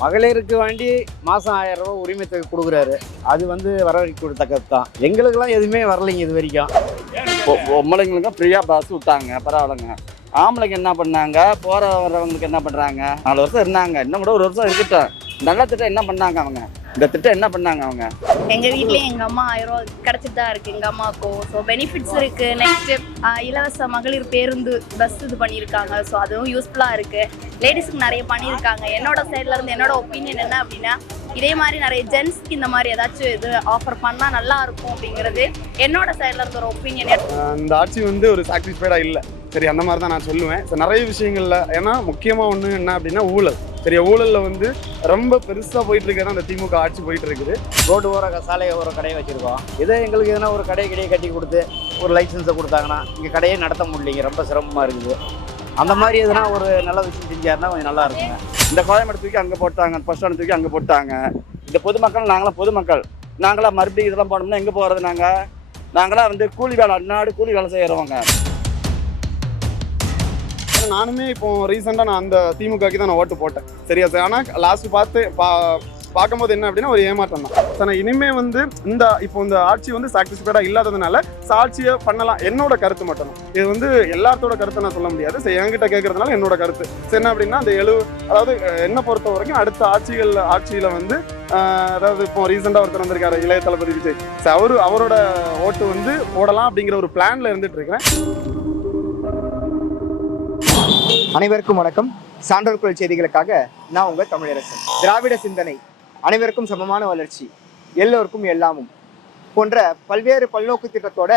மகளிருக்கு வேண்டி மாதம் 1000 ரூபா உரிமை தொகை கொடுக்குறாரு. அது வரவேற்கத்தக்கது தான். எங்களுக்கெல்லாம் எதுவுமே வரலைங்க இது வரைக்கும். பொம்பளைங்களுக்கு ஃப்ரீயாக பஸ் விட்டாங்க, பரவாயில்லைங்க. ஆம்பளைக்கு என்ன பண்ணாங்க, போகிற வர்றவங்களுக்கு என்ன பண்ணுறாங்க? 4 வருஷம் இருந்தாங்க, இன்னும் கூட 1 வருஷம் இருக்கட்டும். நல்ல திட்டம் என்ன பண்ணாங்க அவங்க? இந்த திட்டம் என்ன பண்ணாங்க அவங்க? எங்கள் வீட்லேயும் எங்கள் அம்மா 1000 ரூபா கிடச்சிட்டு தான் இருக்குது எங்கள் அம்மாவுக்கும். ஸோ பெனிஃபிட்ஸ் இருக்குது. நெக்ஸ்ட்டு இலவச மகளிர் பேருந்து பஸ் இது பண்ணியிருக்காங்க. ஸோ அதுவும் யூஸ்ஃபுல்லாக இருக்குது. லேடிஸுக்கு நிறைய பண்ணியிருக்காங்க. என்னோட சைட்லேருந்து என்னோட ஒப்பீனியன் என்ன அப்படின்னா, இதே மாதிரி நிறைய ஜென்ஸ்க்கு இந்த மாதிரி ஏதாச்சும் இது ஆஃபர் பண்ணால் நல்லா இருக்கும் அப்படிங்கிறது என்னோட சைடில் இருந்த ஒரு ஒப்பீனியன். இந்த ஆட்சி ஒரு சாட்டிஸ்ஃபைடாக இல்லை. சரி, அந்த மாதிரி தான் நான் சொல்லுவேன். ஸோ நிறைய விஷயங்கள்ல, ஏன்னா முக்கியமாக ஒன்று என்ன அப்படின்னா ஊழல். சரி, ஊழலில் ரொம்ப பெருசாக போயிட்டு இருக்கிறது அந்த திமுக ஆட்சி போயிட்டு இருக்குது. ரோடு ஓர சாலை ஓர கடையை வச்சுருக்கோம். இதே எங்களுக்கு எதனா ஒரு கடையை கட்டி கொடுத்து ஒரு லைசன்ஸை கொடுத்தாங்கன்னா இங்கே கடையே நடத்த முடியலைங்க, ரொம்ப சிரமமாக இருக்குது. அந்த மாதிரி எதனா ஒரு நல்ல விஷயம் செஞ்சாருன்னா கொஞ்சம் நல்லா இருக்குங்க. இந்த கோயம்பேடு தூக்கி அங்கே போட்டாங்க, பஸ் ஸ்டாண்ட் தூக்கி அங்கே போட்டாங்க. இந்த பொதுமக்கள், நாங்களாம் பொதுமக்கள், நாங்களாம் மறுபடியும் இதெல்லாம் போனோம்னா எங்கே போகிறது? நாங்களாம் கூலி வேலை, அன்னாடு கூலி வேலை செய்கிறவங்க. நானுமே இப்போ ரீசெண்டாக நான் அந்த திமுகக்கு தான் நான் ஓட்டு போட்டேன். சரியா சார்? ஆனால் லாஸ்ட்டு பார்க்கும்போது என்ன அப்படின்னா ஒரு ஏமாற்றம் தான் சார். நான் இனிமேல் இந்த ஆட்சி சாட்டிஸ்ஃபைடாக இல்லாததுனால ஆட்சியை பண்ணலாம். என்னோட கருத்து மட்டும் தான் இது. எல்லாத்தோட கருத்தை நான் சொல்ல முடியாது. சரி, என்கிட்ட கேட்கறதுனால என்னோட கருத்து சரி என்ன அப்படின்னா, அந்த அதாவது என்னை பொறுத்த வரைக்கும் அடுத்த ஆட்சியில் அதாவது இப்போ ரீசெண்டாக ஒருத்தர் வந்திருக்காரு, இளைய தளபதி விஜய். அவரோட ஓட்டு போடலாம் அப்படிங்கிற ஒரு பிளான்ல இருந்துட்டு இருக்கிறேன். அனைவருக்கும் வணக்கம். சான்றோர் குரல் செய்திகளுக்காக நான் உங்கள் தமிழரசன். திராவிட சிந்தனை, அனைவருக்கும் சமமான வளர்ச்சி, எல்லோருக்கும் எல்லாமும் போன்ற பல்வேறு பல்நோக்கு திட்டத்தோட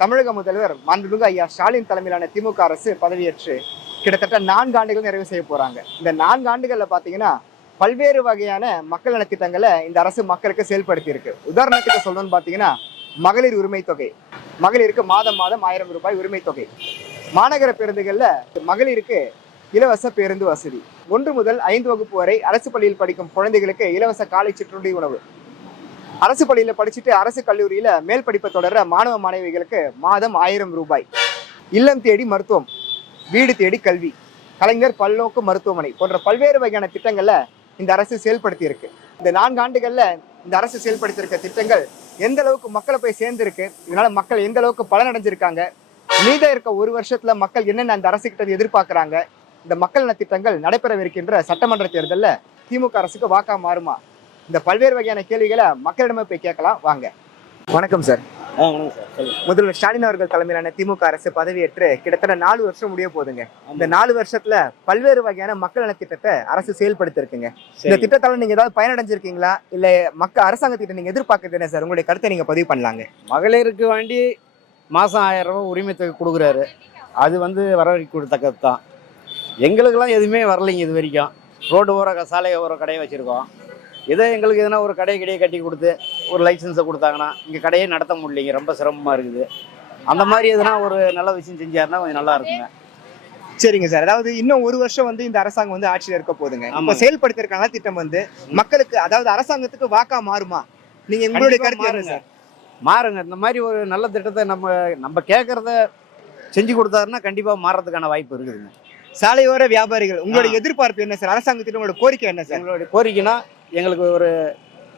தமிழக முதல்வர் மாண்புமிகு ஐயா ஸ்டாலின் தலைமையிலான திமுக அரசு பதவியேற்று கிட்டத்தட்ட 4 ஆண்டுகள் நிறைவு செய்ய போறாங்க. இந்த 4 ஆண்டுகளில் பார்த்தீங்கன்னா பல்வேறு வகையான மக்கள் நலத்திட்டங்களை இந்த அரசு மக்களுக்கு செயல்படுத்தி இருக்கு. உதாரணத்துக்கு சொல்லணும்னு பார்த்தீங்கன்னா, மகளிர் உரிமை தொகை, மகளிருக்கு மாதம் 1000 ரூபாய் உரிமை தொகை. மாநகர பேருந்துகளில் மகளிருக்கு இலவச பேருந்து வசதி. 1 முதல் 5 வகுப்பு வரை அரசு பள்ளியில் படிக்கும் குழந்தைகளுக்கு இலவச காலை சிற்றுண்டி உணவு. அரசு பள்ளியில் படிச்சுட்டு அரசு கல்லூரியில் மேல் படிப்பை தொடர மாணவ மாணவிகளுக்கு மாதம் 1000 ரூபாய். இல்லம் தேடி மருத்துவம், வீடு தேடி கல்வி, கலைஞர் பல்நோக்கு மருத்துவமனை போன்ற பல்வேறு வகையான திட்டங்களை இந்த அரசு செயல்படுத்தி இருக்கு. இந்த 4 ஆண்டுகளில் இந்த அரசு செயல்படுத்தியிருக்க திட்டங்கள் எந்த அளவுக்கு மக்களை போய் சேர்ந்திருக்கு, இதனால மக்கள் எந்த அளவுக்கு பலனடைஞ்சிருக்காங்க, மீதம் இருக்க 1 வருஷத்துல மக்கள் என்னென்ன அந்த அரசு கிட்ட எதிர்பார்க்கிறாங்க, இந்த மக்கள் நல திட்டங்கள் நடைபெறவிருக்கின்ற சட்டமன்ற தேர்தலில் திமுக அரசுக்கு வாக்கா மாறுமா, இந்த பல்வேறு வகையான கேள்விகளை மக்களிடமே போய் கேட்கலாம். வாங்க. வணக்கம் சார். வணக்கம் சார். முதல்வர் ஸ்டாலின் அவர்கள் தலைமையிலான திமுக அரசு பதவியேற்று கிட்டத்தட்ட 4 வருஷம் முடிய போகுதுங்க. இந்த 4 வருஷத்துல பல்வேறு வகையான மக்கள் நல திட்டத்தை அரசு செயல்படுத்தி இருக்குங்க. இந்த திட்டத்தால நீங்க ஏதாவது பயனடைஞ்சிருக்கீங்களா, இல்ல அரசாங்கத்திட்ட நீங்க எதிர்பார்க்கறது என்ன சார்? உங்களுடைய கருத்தை நீங்க பதிவு பண்ணலாங்க. மகளிருக்கு வேண்டி மாதம் 1000 ரூபா உரிமை தொகை கொடுக்குறாரு. அது வரவேற்கத்தக்கது தான். எங்களுக்கெல்லாம் எதுவுமே வரலைங்க இது வரைக்கும். ரோடு ஓர சாலை ஓர கடையை வச்சுருக்கோம். இதே எங்களுக்கு எதனா ஒரு கடையை கட்டி கொடுத்து ஒரு லைசன்ஸை கொடுத்தாங்கன்னா இங்கே கடையே நடத்த முடியலைங்க, ரொம்ப சிரமமாக இருக்குது. அந்த மாதிரி எதனா ஒரு நல்ல விஷயம் செஞ்சாருன்னா கொஞ்சம் நல்லா இருக்குங்க. சரிங்க சார். அதாவது இன்னும் 1 வருஷம் இந்த அரசாங்கம் ஆட்சியில் இருக்க போதுங்க. இப்போ செயல்படுத்திருக்க நலத்திட்டம் மக்களுக்கு, அதாவது அரசாங்கத்துக்கு வாக்கா மாறுமா? நீங்க உங்களுடைய கருத்து என்ன சார்? மாறுங்க. இந்த மாதிரி ஒரு நல்ல திட்டத்தை நம்ம கேட்கறத செஞ்சு கொடுத்தாருன்னா கண்டிப்பாக மாறுறதுக்கான வாய்ப்பு இருக்குதுங்க. சாலையோர வியாபாரிகள், உங்களுடைய எதிர்பார்ப்பு என்ன சார்? அரசாங்கத்திட்ட உங்களோட கோரிக்கை என்ன சார்? எங்களுடைய கோரிக்கைனா, எங்களுக்கு ஒரு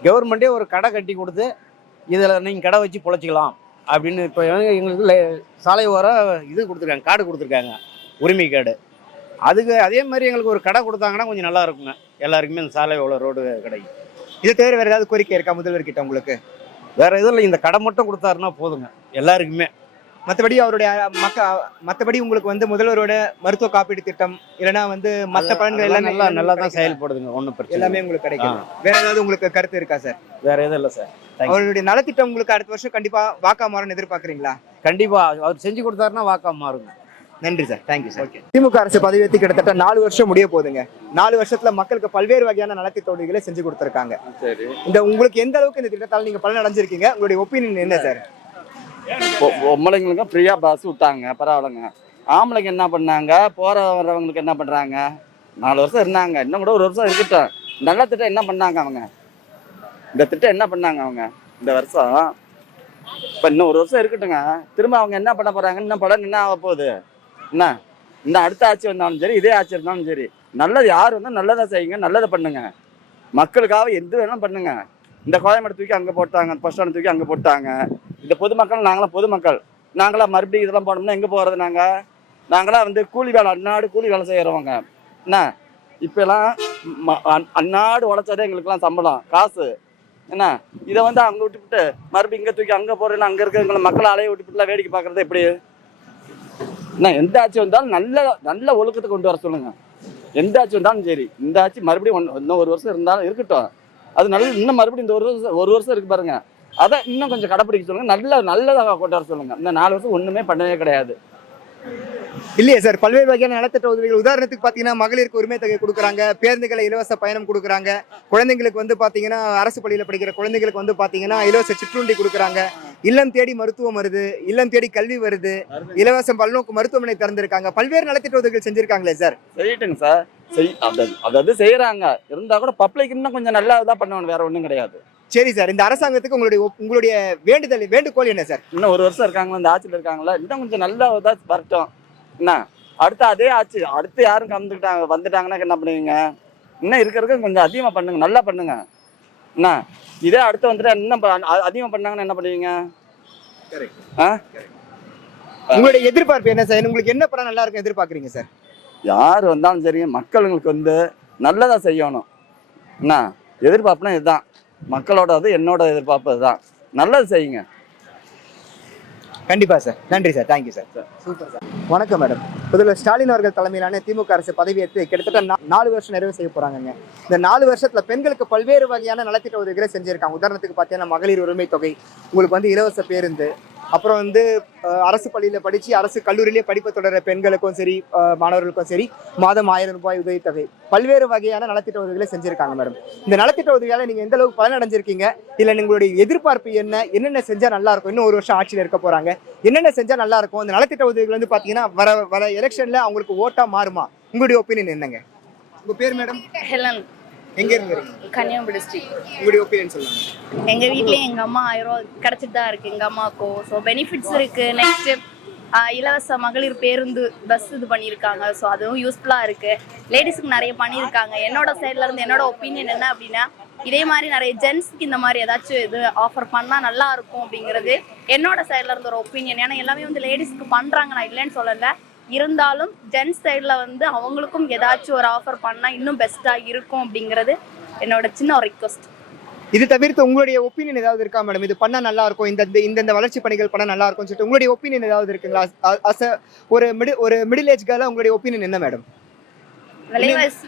கவர்மெண்ட்டே ஒரு கடை கட்டி கொடுத்து இதில் நீங்கள் கடை வச்சு பொழைச்சிக்கலாம் அப்படின்னு. இப்போ எங்களுக்கு சாலை ஓர இது கொடுத்துருக்காங்க, கார்டு கொடுத்துருக்காங்க, உரிமை கார்டு. அதுக்கு அதே மாதிரி எங்களுக்கு ஒரு கடை கொடுத்தாங்கன்னா கொஞ்சம் நல்லா இருக்குங்க எல்லாருக்குமே. இந்த சாலை ஓர ரோடு கடை. இதை தவிர வேறு ஏதாவது கோரிக்கை இருக்கா முதல்வர்கிட்ட உங்களுக்கு? வேற எதுவும் இல்லை, இந்த கடை மட்டும் கொடுத்தாருன்னா போதுங்க எல்லாருக்குமே. மற்றபடி உங்களுக்கு முதல்வரோட மருத்துவ காப்பீடு திட்டம் இல்லைன்னா மற்ற பலன்கள் எல்லாம் நல்லா தான் செயல்படுதுங்க. ஒன்றும் பிரச்சனை எல்லாமே உங்களுக்கு கிடைக்கும். வேற ஏதாவது உங்களுக்கு கருத்து இருக்கா சார்? வேற எதுவும் இல்லை சார். அவருடைய நலத்திட்டம் உங்களுக்கு அடுத்த வருஷம் கண்டிப்பா வாக்கா மாறும்னு எதிர்பார்க்குறீங்களா? கண்டிப்பா அவர் செஞ்சு கொடுத்தாருன்னா வாக்கா மாறுங்க. நன்றி சார். Thank you sir. திமுக அரசு பதவியேற்று கிட்டத்தட்ட 4 வருஷம் முடிய போகுதுங்க. 4 வருஷத்துல மக்களுக்கு பல்வேறு வகையான நலத்திட்டங்களை செஞ்சு கொடுத்துருக்காங்க. உங்களுக்கு எந்த அளவுக்கு இந்த திட்டத்தால் நீங்க பலன் அடைஞ்சிருக்கீங்க? உங்களுடைய ஒப்பீனியன் என்ன சார்? பொம்பளைங்களுக்கு ஃப்ரீயாக பஸ் விட்டாங்க, பரவாயில்லைங்க. ஆம்பளைக்கு என்ன பண்ணாங்க, போகிற வர்றவங்களுக்கு என்ன பண்ணுறாங்க? 4 வருஷம் இருந்தாங்க, இன்னும் கூட 1 வருஷம் இருக்கட்டும். நல்ல திட்டம் என்ன பண்ணாங்க அவங்க? இந்த திட்டம் என்ன பண்ணாங்க அவங்க இந்த வருஷம்? இப்போ இன்னும் 1 வருஷம் இருக்கட்டுங்க. திரும்ப அவங்க என்ன பண்ண போகிறாங்க? இன்னும் பலன் என்ன ஆக போகுது? என்ன இந்த அடுத்த ஆட்சி வந்தாலும் சரி, இதே ஆட்சி இருந்தாலும் சரி, நல்லது யார் நல்லதை செய்யுங்க, நல்லதை பண்ணுங்க. மக்களுக்காக எது வேணாலும் பண்ணுங்க. இந்த கோயம்பேடு தூக்கி அங்கே போட்டாங்க, பஸ் ஸ்டாண்ட் தூக்கி அங்கே போட்டாங்க. இந்த பொதுமக்கள் நாங்களாம் பொதுமக்கள், நாங்களாம் மறுபடியும் இதெல்லாம் போனோம்னா எங்கே போகிறது? நாங்களாம் வந்து கூலி வேலை, அன்னாடு கூலி வேலை செய்கிறவங்க என்ன. இப்போலாம் அன்னாடு உழைச்சாதே எங்களுக்குலாம் சம்பளம் காசு என்ன. இதை வந்து அங்கே விட்டுவிட்டு மறுபடியும் இங்கே தூக்கி அங்கே போகிறேன்னா அங்கே இருக்கிறவங்களை மக்களை அலைய விட்டுவிட்டுலாம் வேடிக்கை பார்க்குறது எப்படி என்ன? எந்த ஆட்சி வந்தாலும் நல்ல ஒழுக்கத்தை கொண்டு வர சொல்லுங்க. எந்த ஆட்சி வந்தாலும் சரி, இந்த ஆட்சி மறுபடியும் இன்னும் ஒரு வருஷம் இருந்தாலும் இருக்கட்டும், அது இன்னும் மறுபடியும் இந்த ஒரு வருஷம் இருக்கு பாருங்க, அதை இன்னும் கொஞ்சம் கடைப்பிடிக்க சொல்லுங்க. நல்லதாக கொண்டு வர சொல்லுங்க. இந்த 4 வருஷம் ஒண்ணுமே பண்ணவே கிடையாது. இல்லையா சார், பல்வேறு வகையான நலத்திட்ட உதவிகள், உதாரணத்துக்கு பார்த்தீங்கன்னா மகளிருக்கு உரிமை தொகை கொடுக்குறாங்க, பேருந்துகளை இலவச பயணம் கொடுக்குறாங்க, குழந்தைங்களுக்கு வந்து பார்த்தீங்கன்னா அரசு பள்ளியில் படிக்கிற குழந்தைங்களுக்கு வந்து பார்த்தீங்கன்னா இலவச சிற்றுண்டி கொடுக்குறாங்க, இல்லம் தேடி மருத்துவம் வருது, இல்லம் தேடி கல்வி வருது, இலவச பல்நோக்கு மருத்துவமனை திறந்திருக்காங்க, பல்வேறு நலத்திட்ட உதவிகள் செஞ்சிருக்காங்களே சார். செய்யட்டுங்க சார், அதாவது செய்யறாங்க. இருந்தா கூட பப்ளிக் இன்னும் கொஞ்சம் நல்லா தான் பண்ணுவாங்க, வேற ஒன்றும் கிடையாது. சரி சார், இந்த அரசாங்கத்துக்கு உங்களுடைய வேண்டுகோள் என்ன சார்? இன்னும் 1 வருஷம் இருக்காங்களா, இந்த ஆட்சியில் இருக்காங்களா, இன்னும் கொஞ்சம் நல்லா வரட்டும் என்ன. அடுத்து அதே ஆட்சி அடுத்து யாரும் வந்துட்டாங்கன்னா என்ன பண்ணுவீங்க? இன்னும் இருக்கிறதுக்கு கொஞ்சம் அதிகமாக பண்ணுங்க, நல்லா பண்ணுங்க என்ன. இதே அடுத்து வந்துட்டு இன்னும் அதிகமாக பண்ணாங்கன்னா என்ன பண்ணுவீங்க? உங்களுடைய எதிர்பார்ப்பு என்ன சார்? உங்களுக்கு என்ன படம் நல்லா இருக்கும் எதிர்பார்க்குறீங்க சார்? யார் வந்தாலும் சரி, மக்களுங்களுக்கு வந்து நல்லதா செய்யணும் என்ன. எதிர்பார்ப்புனா இதுதான், மக்களோட என்னோட எதிர்பார்ப்பு இதுதான், நல்லது செய்யுங்க. கண்டிப்பா சார், நன்றி sir, thank you sir. Super sir. வணக்கம் மேடம். முதல்வர் ஸ்டாலின் அவர்கள் தலைமையிலான திமுக அரசு பதவியேற்று கிட்டத்தட்ட 4 வருஷம் நிறைவு செய்ய போறாங்க. இந்த 4 வருஷத்துல பெண்களுக்கு பல்வேறு வகையான நலத்திட்ட உதவிகளை செஞ்சிருக்காங்க. உதாரணத்துக்கு பார்த்தீங்கன்னா மகளிர் உரிமை தொகை, உங்களுக்கு வந்து இலவச பேருந்து, அப்புறம் வந்து அரசு பள்ளியில் படித்து அரசு கல்லூரியிலே படிப்பு தொடர பெண்களுக்கும் சரி மாணவர்களுக்கும் சரி மாதம் 1000 ரூபாய் உதவித்தொகை, பல்வேறு வகையான நலத்திட்ட உதவிகளை செஞ்சுருக்காங்க மேடம். இந்த நலத்திட்ட உதவியால் நீங்கள் எந்த அளவுக்கு பலனடைஞ்சிருக்கீங்க? இல்லை உங்களுடைய எதிர்பார்ப்பு என்னென்ன செஞ்சால் நல்லாயிருக்கும்? இன்னும் 1 வருஷம் ஆட்சியில் இருக்க போகிறாங்க, என்னென்ன செஞ்சால் நல்லாயிருக்கும்? இந்த நலத்திட்ட உதவிகள் வந்து பார்த்தீங்கன்னா வர எலெக்ஷனில் அவங்களுக்கு ஓட்டாக மாறுமா? உங்களுடைய ஒப்பீனியன் என்னங்க? உங்கள் பேர் மேடம்? ஹெலன். எங்கே இருந்து இருக்கீங்க? கன்னியாகுமரி டிஸ்ட்ரிக்ட். உங்களுடைய ஒப்பீனியன் சொல்லுங்க. எங்கள் வீட்லேயும் எங்கள் அம்மா 1000 ரூபா கிடச்சிட்டு தான் இருக்குது எங்கள் அம்மாவுக்கும். ஸோ பெனிஃபிட்ஸ் இருக்குது. நெக்ஸ்ட்டு இலவச மகளிர் பேருந்து பஸ் இது பண்ணியிருக்காங்க. ஸோ அதுவும் யூஸ்ஃபுல்லாக இருக்குது. லேடிஸுக்கு நிறைய பண்ணியிருக்காங்க. என்னோட சைட்லேருந்து என்னோட ஒப்பீனியன் என்ன அப்படின்னா, இதே மாதிரி நிறைய ஜென்ஸுக்கு இந்த மாதிரி ஏதாச்சும் இது ஆஃபர் பண்ணால் நல்லா இருக்கும் அப்படிங்கிறது என்னோட சைட்லேருந்து ஒரு ஒப்பீனியன். ஏன்னா எல்லாமே வந்து லேடிஸ்க்கு பண்ணுறாங்க, நான் இல்லைன்னு சொல்லலை. இருந்தாலும் ஜென்ஸ் சைடில் வந்து அவங்களுக்கும் ஏதாச்சும் ஒரு ஆஃபர் பண்ணால் இன்னும் பெஸ்ட்டாக இருக்கும் அப்படிங்கிறது என்னோட சின்ன ஒரு ரிக்வஸ்ட். இது தவிர்த்து உங்களுடைய ஒப்பீனியன் ஏதாவது இருக்கா மேடம்? இது பண்ணால் நல்லா இருக்கும், இந்த வளர்ச்சி பணிகள் பண்ணால் நல்லா இருக்கும்னு சொல்லிட்டு உங்களுடைய ஒப்பீனியன் ஏதாவது இருக்குங்களா? ஒரு மிடில் ஏஜ் கேர்லா உங்களுடைய ஒப்பீனியன் என்ன மேடம்?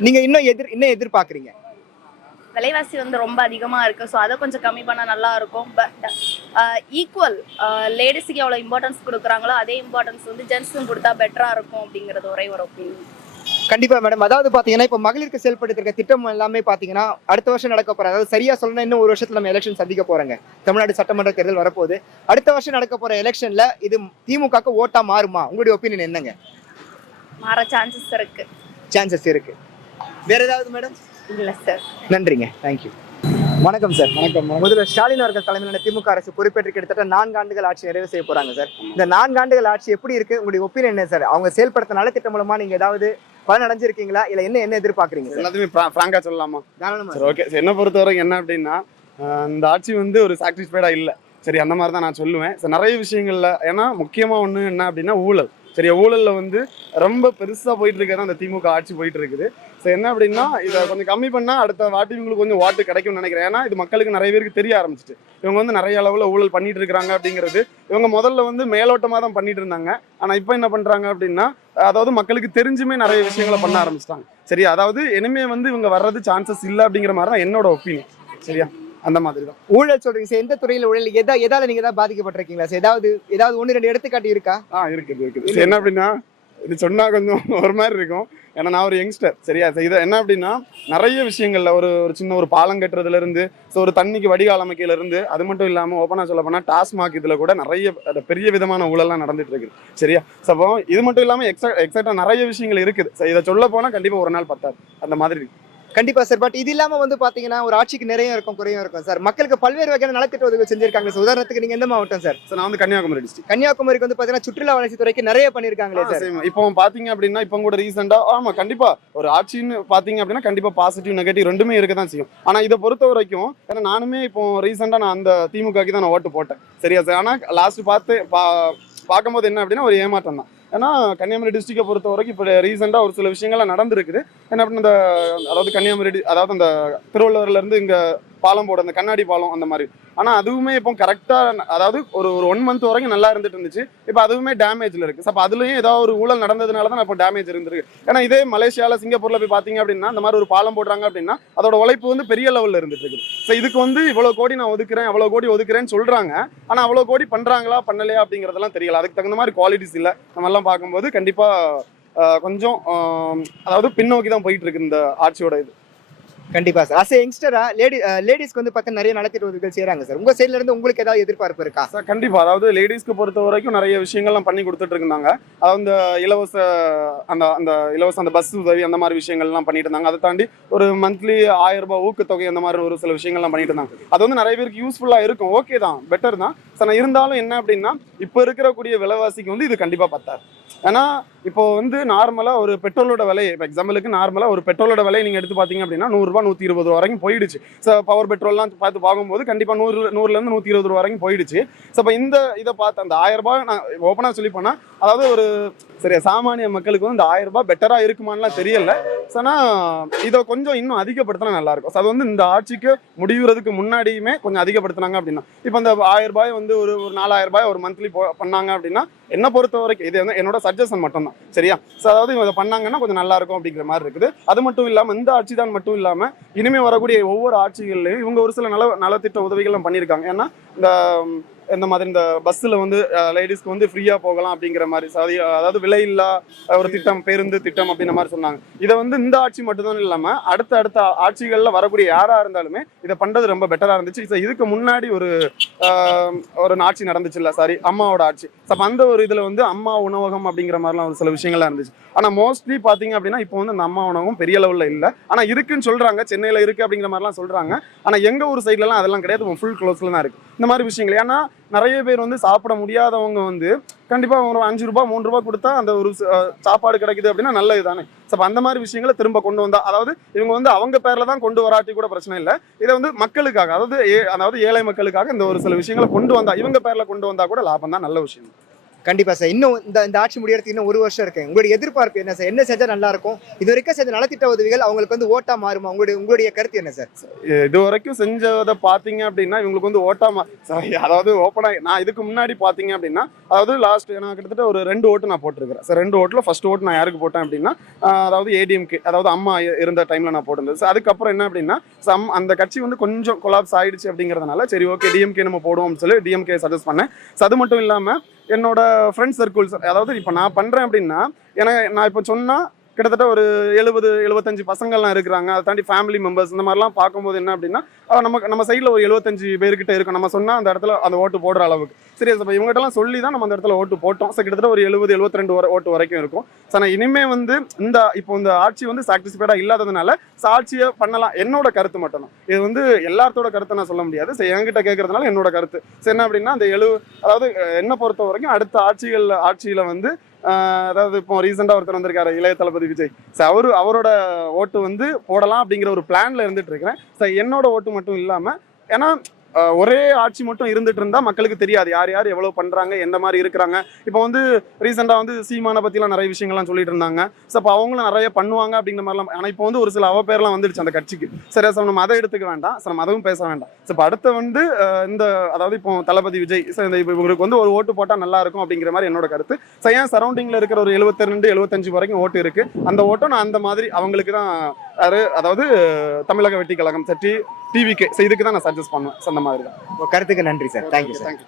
நீங்க இன்னும் எதிர்பார்க்குறீங்க? விலைவாசி வந்து ரொம்ப அதிகமாக இருக்குது. ஸோ அதை கொஞ்சம் கம்மி பண்ணால் நல்லா இருக்கும். பட் ஈக்குவல் லேடிஸுக்கு எவ்வளோ இம்பார்ட்டன்ஸ் கொடுக்குறாங்களோ அதே இம்பார்ட்டன்ஸ் வந்து ஜென்ஸுக்கும் கொடுத்தா பெட்டராக இருக்கும் அப்படிங்கிறது ஒரே ஒரு ஒப்பீனியன். கண்டிப்பா மேடம். அதாவது பாத்தீங்கன்னா இப்போ மகளிருக்கு செயல்படுத்திருக்க திட்டம் எல்லாமே பாத்தீங்கன்னா அடுத்த வருஷம் நடக்க போற, அதாவது சரியா சொல்லணும் இன்னும் 1 வருஷத்துல நம்ம எலெக்ஷன் சந்திக்க போறாங்க. தமிழ்நாடு சட்டமன்ற தேர்தல் வரப்போகுது. அடுத்த வருஷம் நடக்க போற எலெக்ஷன்ல இது திமுகக்கு ஓட்டா மாறுமா? உங்களுடைய ஒப்பீனியன் என்னங்க? மாற சான்சஸ் இருக்கு. வேற ஏதாவது மேடம்? இல்லை சார். நன்றிங்க, தேங்க்யூ. வணக்கம் சார். வணக்கம். முதல்வர் ஸ்டாலின் அவர்கள் தலைமையிலான திமுக அரசு பொறுப்பேற்று கிட்டத்தட்ட 4 ஆண்டுகள் ஆட்சி நிறைவு செய்ய போறாங்க சார். இந்த 4 ஆண்டுகள் ஆட்சி எப்படி இருக்கு? உங்களுடைய ஒப்பீனியன் என்ன சார்? அவங்க செயல்படுத்த நலத்திட்டம் மூலமா நீங்க ஏதாவது பலன் அடைஞ்சிருக்கீங்களா? இல்ல என்ன எதிர்பார்க்குறீங்க? எல்லாத்தையுமே ஃப்ராங்கா சொல்லலாமா? தாராளமா. ஓகே, என்னை பொறுத்தவரைக்கும் என்ன அப்படின்னா, இந்த ஆட்சி வந்து ஒரு சாட்டிஸ்ஃபைடா இல்லை. சரி, அந்த மாதிரி தான் நான் சொல்லுவேன். நிறைய விஷயங்கள்ல, ஏன்னா முக்கியமா ஒன்று என்ன அப்படின்னா ஊழல். சரியா, ஊழலில் வந்து ரொம்ப பெருசாக போயிட்டு இருக்கிறது அந்த திமுக ஆட்சி போயிட்டு இருக்குது. ஸோ என்ன அப்படின்னா, இதை கொஞ்சம் கம்மி பண்ணால் அடுத்த வாட்டி இவங்களுக்கு கொஞ்சம் வாட்டு கிடைக்கும்னு நினைக்கிறேன். ஏன்னா இது மக்களுக்கு நிறைய பேருக்கு தெரிய ஆரம்பிச்சிட்டு, இவங்க வந்து நிறைய அளவில் ஊழல் பண்ணிட்டு இருக்கிறாங்க அப்படிங்கிறது. இவங்க முதல்ல வந்து மேலோட்டமாக தான் பண்ணிட்டு இருந்தாங்க. ஆனால் இப்போ என்ன பண்ணுறாங்க அப்படின்னா, அதாவது மக்களுக்கு தெரிஞ்சுமே நிறைய விஷயங்களை பண்ண ஆரம்பிச்சிட்டாங்க. சரியா, அதாவது இனிமே வந்து இவங்க வர்றது சான்சஸ் இல்லை அப்படிங்கிற மாதிரி தான் என்னோட ஒப்பீனியன். சரியா, அந்த மாதிரி தான். ஊழல் சொல்றீங்க சார், எந்த துறையில் ஊழல்? எதால நீங்க தான் பாதிக்கப்பட்டிருக்கீங்களா சார்? ஏதாவது 1-2 எடுத்துக்காட்டி இருக்கா? இருக்குது. என்ன அப்படின்னா, இது சொன்னா கொஞ்சம் ஒரு மாதிரி இருக்கும். ஏன்னா நான் ஒரு யங்ஸ்டர். சரியா, இதை என்ன அப்படின்னா நிறைய விஷயங்கள்ல ஒரு சின்ன ஒரு பாலம் கட்டுறதுல இருந்து, ஸோ ஒரு தண்ணிக்கு வடிகால் அமைக்கையில இருந்து, அது மட்டும் இல்லாமல் ஓப்பனாக சொல்ல போனால் டாஸ்மாக் இதில் கூட நிறைய பெரிய விதமான ஊழல்லாம் நடந்துட்டு இருக்குது. சரியா, அப்போ இது மட்டும் இல்லாமல் எக்ஸாக்டாக நிறைய விஷயங்கள் இருக்குது. இதை சொல்ல போனால் கண்டிப்பாக ஒரு நாள் பத்தாது, அந்த மாதிரி. கண்டிப்பா சார். பட் இது இல்லாம வந்து பாத்தீங்கன்னா ஒரு ஆட்சிக்கு நிறைய இருக்கும் குறையும் இருக்கும் சார். மக்களுக்கு பல்வேறு வகையான நலத்திட்ட உதவிகள் செஞ்சிருக்காங்க சார். உதாரணத்துக்கு நீங்க எந்த மாவட்டம் சார்? சார் நான் வந்து கன்னியாகுமரி டிஸ்ட்ரிக்ட். கன்னியாகுமரிக்கு வந்து பாத்தீங்கன்னா சுற்றுலா வளர்ச்சித்துறைக்கு நிறைய பண்ணிருக்காங்களே சார். இப்போ பாத்தீங்க அப்படின்னா இப்போ கூட ரீசெண்டா ஆமா கண்டிப்பா ஒரு ஆட்சின்னு பாத்தீங்க அப்படின்னா கண்டிப்பா பாசிட்டிவ் நெகட்டிவ் ரெண்டுமே இருக்க தான் செய்யும். ஆனா இதை பொறுத்த வரைக்கும் ஏன்னா நானுமே இப்போ ரீசெண்டா நான் அந்த திமுகக்கு தான் நான் ஓட்டு போட்டேன் சரியா சார். ஆனா லாஸ்ட் பார்க்கும்போது என்ன அப்படின்னா ஒரு ஏமாற்றம் தான். ஏன்னா கன்னியாகுமரி டிஸ்ட்ரிக்டை பொறுத்த வரைக்கும் இப்போ ரீசெண்டாக ஒரு சில விஷயங்கள்லாம் நடந்திருக்குது. என்ன அப்படின்னா இந்த அதாவது கன்னியாகுமரி அதாவது அந்த திருவள்ளுவர்ல இருந்து இங்கே பாலம் போட அந்த கண்ணாடி பாலம் அந்த மாதிரி. ஆனால் அதுவுமே இப்போ கரெக்டாக அதாவது ஒரு 1 மந்த் வரைக்கும் நல்லா இருந்துட்டு இருந்துச்சு. இப்போ அதுவுமே டேமேஜில் இருக்குது. அப்போ அதுலேயும் ஏதாவது ஒரு ஊழல் நடந்ததுனால தான் இப்போ டேமேஜ் இருந்திருக்கு. ஏன்னா இதே மலேசியாவில் சிங்கப்பூரில் போய் பார்த்தீங்க அப்படின்னா இந்த மாதிரி ஒரு பாலம் போடுறாங்க அப்படின்னா அதோட உழைப்பு வந்து பெரிய லெவலில் இருந்துட்டு இருக்குது. ஸோ இதுக்கு வந்து இவ்வளோ கோடி நான் ஒதுக்குறேன் அவ்வளோ கோடி ஒதுக்குறேன்னு சொல்கிறாங்க. ஆனால் அவ்வளோ கோடி பண்ணுறாங்களா பண்ணலையா அப்படிங்கிறதெல்லாம் தெரியல. அதுக்கு தகுந்த மாதிரி குவாலிட்டிஸ் இல்லை. நம்ம எல்லாம் பார்க்கும்போது கண்டிப்பாக கொஞ்சம் அதாவது பின்னோக்கி தான் போயிட்டு இருக்கு இந்த ஆட்சியோட இது. கண்டிப்பா சார். அஸ் யங்ஸ்டரா லேடிஸ்க்கு வந்து பார்த்தா நிறைய நலத்திட்ட உதவிகள் செய்யறாங்க சார். உங்க சைட்ல இருந்து உங்களுக்கு ஏதாவது எதிர்பார்ப்பு இருக்கா சார்? கண்டிப்பா. அதாவது லேடிஸ்க்கு பொறுத்த வரைக்கும் நிறைய விஷயங்கள்லாம் பண்ணி கொடுத்துட்டு இருந்தாங்க. அதாவது இந்த இலவச அந்த பஸ் உதவி அந்த மாதிரி விஷயங்கள்லாம் பண்ணிட்டு இருந்தாங்க. அதை தாண்டி ஒரு மந்த்லி 1000 ரூபாய் ஊக்கத்தொகை அந்த மாதிரி ஒரு சில விஷயங்கள்லாம் பண்ணிட்டு இருந்தாங்க. அது வந்து நிறைய பேருக்கு யூஸ்ஃபுல்லா இருக்கும். ஓகே தான், பெட்டர் தான் சார். இருந்தாலும் என்ன அப்படின்னா இப்போ இருக்கக்கூடிய விலைவாசிக்கு வந்து இது கண்டிப்பா பத்தாது. ஏன்னா இப்போ வந்து நார்மலா ஒரு பெட்ரோலோட விலை இப்போ எக்ஸாம்பிளுக்கு நார்மலா ஒரு பெட்ரோலோட விலை நீங்க எடுத்து பாத்தீங்க அப்படின்னா 100 ரூபாய் 120 ரூபா வரைக்கும் போயிடுச்சு. ஸோ பவர் பெட்ரோல்லாம் பார்க்கும்போது கண்டிப்பா 100ல இருந்து 120 ரூபா வரைக்கும் போயிடுச்சு. ஸோ இப்போ இதை பார்த்து அந்த 1000 ரூபாய் நான் ஓப்பனா சொல்லி போனா அதாவது ஒரு சரியா சாமானிய மக்களுக்கு வந்து இந்த 1000 ரூபாய் பெட்டரா இருக்குமான்லாம் தெரியல. ஆனா இதை கொஞ்சம் இன்னும் அதிகப்படுத்தினா நல்லா இருக்கும். அது வந்து இந்த ஆட்சிக்கு முடிவுறதுக்கு முன்னாடியுமே கொஞ்சம் அதிகப்படுத்தினாங்க அப்படின்னா இப்போ இந்த 1000 ரூபாய் வந்து ஒரு 4000 ரூபாய் ஒரு மந்த்லி பண்ணாங்க அப்படின்னா என்ன பொறுத்த வரைக்கும் இது வந்து என்னோட சஜஷன் மட்டும் தான் சரியா. ஸோ அதாவது இதை பண்ணாங்கன்னா கொஞ்சம் நல்லா இருக்கும் அப்படிங்கிற மாதிரி இருக்குது. அது மட்டும் இல்லாமல் இந்த ஆட்சி தான் மட்டும் இல்லாமல் இனிமே வரக்கூடிய ஒவ்வொரு ஆட்சிகள்லையும் இவங்க ஒரு சில நலத்திட்ட உதவிகள்லாம் பண்ணியிருக்காங்க. ஏன்னா இந்த மாதிரி இந்த பஸ்ஸில் வந்து லேடிஸ்க்கு வந்து ஃப்ரீயாக போகலாம் அப்படிங்கிற மாதிரி அதாவது விலையில்லா ஒரு திட்டம் பேருந்து திட்டம் அப்படின்ற மாதிரி சொன்னாங்க. இதை வந்து இந்த ஆட்சி மட்டும்தான் இல்லாமல் அடுத்த ஆட்சிகளில் வரக்கூடிய யாராக இருந்தாலுமே இதை பண்ணுறது ரொம்ப பெட்டராக இருந்துச்சு. ஸோ இதுக்கு முன்னாடி ஒரு ஆட்சி நடந்துச்சு இல்லை சாரி அம்மாவோட ஆட்சி. ஸோ அந்த ஒரு இதில் வந்து அம்மா உணவகம் அப்படிங்கிற மாதிரிலாம் ஒரு சில விஷயங்கள்லாம் இருந்துச்சு. ஆனால் மோஸ்ட்லி பார்த்தீங்க அப்படின்னா இப்போ வந்து அந்த அம்மா உணவகம் பெரிய லெவலில் இல்லை. ஆனால் இருக்குன்னு சொல்கிறாங்க, சென்னையில் இருக்குது அப்படிங்கிற மாதிரிலாம் சொல்கிறாங்க. ஆனால் எங்கள் ஊர் சைட்லலாம் அதெல்லாம் கிடையாது, ஃபுல் க்ளோஸில் தான் இருக்குது இந்த மாதிரி விஷயங்கள். ஏன்னா நிறைய பேர் வந்து சாப்பிட முடியாதவங்க வந்து கண்டிப்பாக ஒரு 5 ரூபாய் 3 ரூபாய் கொடுத்தா அந்த ஒரு சாப்பாடு கிடைக்குது அப்படின்னா நல்லது தானே. ஸோ அந்த மாதிரி விஷயங்களை திரும்ப கொண்டு வந்தா அதாவது இவங்க வந்து அவங்க பேரில் தான் கொண்டு வராட்டி கூட பிரச்சனை இல்லை. இதை வந்து மக்களுக்காக அதாவது ஏழை மக்களுக்காக இந்த ஒரு சில விஷயங்களை கொண்டு வந்தா இவங்க பேரில் கொண்டு வந்தா கூட லாபம் தான், நல்ல விஷயம். கண்டிப்பா சார். இன்னும் இந்த ஆட்சி முடியறதுக்கு இன்னும் 1 வருஷம் இருக்கு. உங்களுடைய எதிர்பார்ப்பு என்ன சார்? என்ன செஞ்சா நல்லா இருக்கும்? இது வரைக்கும் செஞ்ச நலத்திட்ட உதவிகள் அவங்களுக்கு வந்து ஓட்டா மாறுமா? உங்களுடைய கருத்து என்ன சார்? இது வரைக்கும் செஞ்சதை பாத்தீங்க அப்படின்னா இவங்களுக்கு வந்து ஓட்டா அதாவது ஓப்பனா நான் இதுக்கு முன்னாடி பாத்தீங்க அப்படின்னா அதாவது லாஸ்ட் நான் கிட்டத்தட்ட ஒரு 2 ஓட்டு நான் போட்டிருக்கிறேன் சார். 2 ஓட்டுல ஃபர்ஸ்ட் ஓட்டு நான் யாருக்கு போட்டேன் அப்படின்னா அதாவது ஏடிஎம்கே அதாவது அம்மா இருந்த டைம்ல நான் போட்டிருந்தேன் சார். அதுக்கப்புறம் என்ன அப்படின்னா அந்த கட்சி வந்து கொஞ்சம் கொலாப்ஸ் ஆயிடுச்சு அப்படிங்கிறதுனால சரி ஓகே டிஎம்கே நம்ம போடுவோம்னு சொல்லி டிஎம்கே சஜஸ்ட் பண்ணேன். அது மட்டும் இல்லாம என்னோட ஃப்ரெண்ட்ஸ் சர்க்கிள்ஸ் அதாவது இப்போ நான் பண்ணுறேன் அப்படின்னா நான் இப்போ சொன்னால் கிட்டத்தட்ட ஒரு 70-75 பசங்கள்லாம் இருக்கிறாங்க. அதை தாண்டி ஃபேமிலி மெம்பர்ஸ் இந்த மாதிரிலாம் பார்க்கும்போது என்ன அப்படின்னா நம்ம சைடில் ஒரு 75 பேர்கிட்ட இருக்கும். நம்ம சொன்னால் அந்த இடத்துல அந்த ஓட்டு போடுற அளவுக்கு சரி. இப்போ இவங்ககிட்டலாம் சொல்லி தான் நம்ம அந்த இடத்துல ஓட்டு போட்டோம். ஸோ கிட்டத்தட்ட ஒரு 70-72 ஓட்டு வரைக்கும் இருக்கும். ஸோ நான் இனிமேல் வந்து இப்போ இந்த ஆட்சி வந்து சாட்டிஸ்ஃபைடாக இல்லாததுனால ஆட்சியை பண்ணலாம், என்னோட கருத்து மட்டும் தான். இது வந்து எல்லாத்தோட கருத்தை நான் சொல்ல முடியாது. ஸோ என்கிட்ட கேட்கறதுனால என்னோட கருத்து ஸோ என்ன அப்படின்னா அந்த அதாவது என்னை பொறுத்த வரைக்கும் அடுத்த ஆட்சியில் வந்து அதாவது இப்போ ரீசெண்டாக ஒருத்தர் வந்திருக்காரு இளைய தளபதி விஜய். ஸோ அவரோட ஓட்டு வந்து போடலாம் அப்படிங்கிற ஒரு பிளான்ல இருந்துட்டு இருக்கிறேன். ஸோ என்னோட ஓட்டு மட்டும் இல்லாமல் ஏன்னா ஒரே ஆட்சி மட்டும் இருந்துட்டு இருந்தா மக்களுக்கு தெரியாது யார் யார் எவ்வளவு பண்றாங்க எந்த மாதிரி இருக்கிறாங்க. இப்போ வந்து ரீசெண்டா வந்து சீமானை பத்திலாம் நிறைய விஷயங்கள்லாம் சொல்லிட்டு இருந்தாங்க. ஸோ அப்போ அவங்களும் நிறைய பண்ணுவாங்க அப்படிங்கிற மாதிரிலாம். ஆனால் இப்போ வந்து ஒரு சில பேர்லாம் வந்துடுச்சு அந்த கட்சிக்கு. சரி சார் நம்ம அதை எடுத்துக்க வேண்டாம் சார், நம்ம அதுவும் பேச வேண்டாம். ஸோ இப்போ அடுத்த வந்து அதாவது இப்போ தளபதி விஜய் இவருக்கு வந்து ஒரு ஓட்டு போட்டால் நல்லா இருக்கும் அப்படிங்கிற மாதிரி என்னோட கருத்து. ஸோ ஏன் சரௌண்டிங்ல இருக்கிற ஒரு 72-75 வரைக்கும் ஓட்டு இருக்கு. அந்த ஓட்டம் நான் அந்த மாதிரி அவங்களுக்கு தான் அதாவது தமிழக வெற்றி கழகம் டிவிகே இதுக்கு தான் நான் சஜஸ்ட் பண்ணுவேன். அந்த மாதிரி தான். கருத்துக்கு நன்றி சார். Thank you sir. தேங்க்யூ.